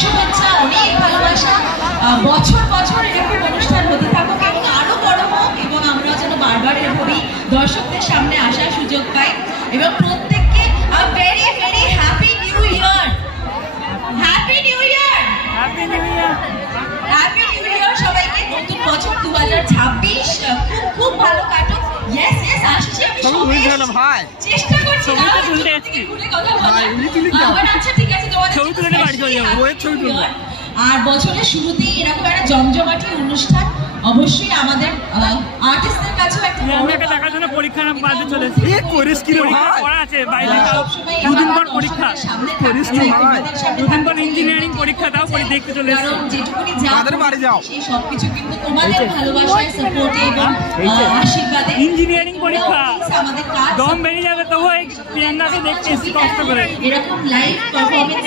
শুভেচ্ছা, অনেক ভালোবাসা। বছর বছর এরকম অনুষ্ঠান হতে থাকুক এবং আরো বড় হোক, এবং আমরা যেন বারবার এরকমই দর্শকদের সামনে আসার সুযোগ পাই। এবং প্রত্যেককে very very happy new year. Happy new year. Happy new year. Happy new year সবাইকে। নতুন বছর 2026 খুব খুব ভালো কাটুক। ইয়েস ইয়েস, আসছি আমি সবাই চেষ্টা করছি ছবি তো তুলতে এসেছি। কথা বলা। আচ্ছা ঠিক আছে, তোমাদের ছবি তুলে বাড়ি চলে যাবো। ওই ছবি তুলবো। আর বছরের শুরুতেই এরকম একটা জমজমাটি অনুষ্ঠান অবশ্যই আমাদের আর্টিস্টদের কাছেও একটা আমি একটা দেখার জন্য পরীক্ষা বাদে চলে এসেছি। পরীক্ষা করা আছে বাইরে, দুদিন পর পরীক্ষা, দুদিন পর ইঞ্জিনিয়ারিং পরীক্ষা, তাও দেখতে চলে এসেছি। কারণ যেটুকুনি বাড়ি যাও সেই সবকিছু কিন্তু তোমাদের ভালোবাসায়, সাপোর্টে এবং আশীর্বাদে। ইঞ্জিনিয়ারিং পরীক্ষা আমাদের কাজ দম বেরিয়ে যাবে, তবুও এই প্রিয়াঙ্কাকে দেখতে এসেছি কষ্ট করে। এরকম লাইভ পারফরমেন্স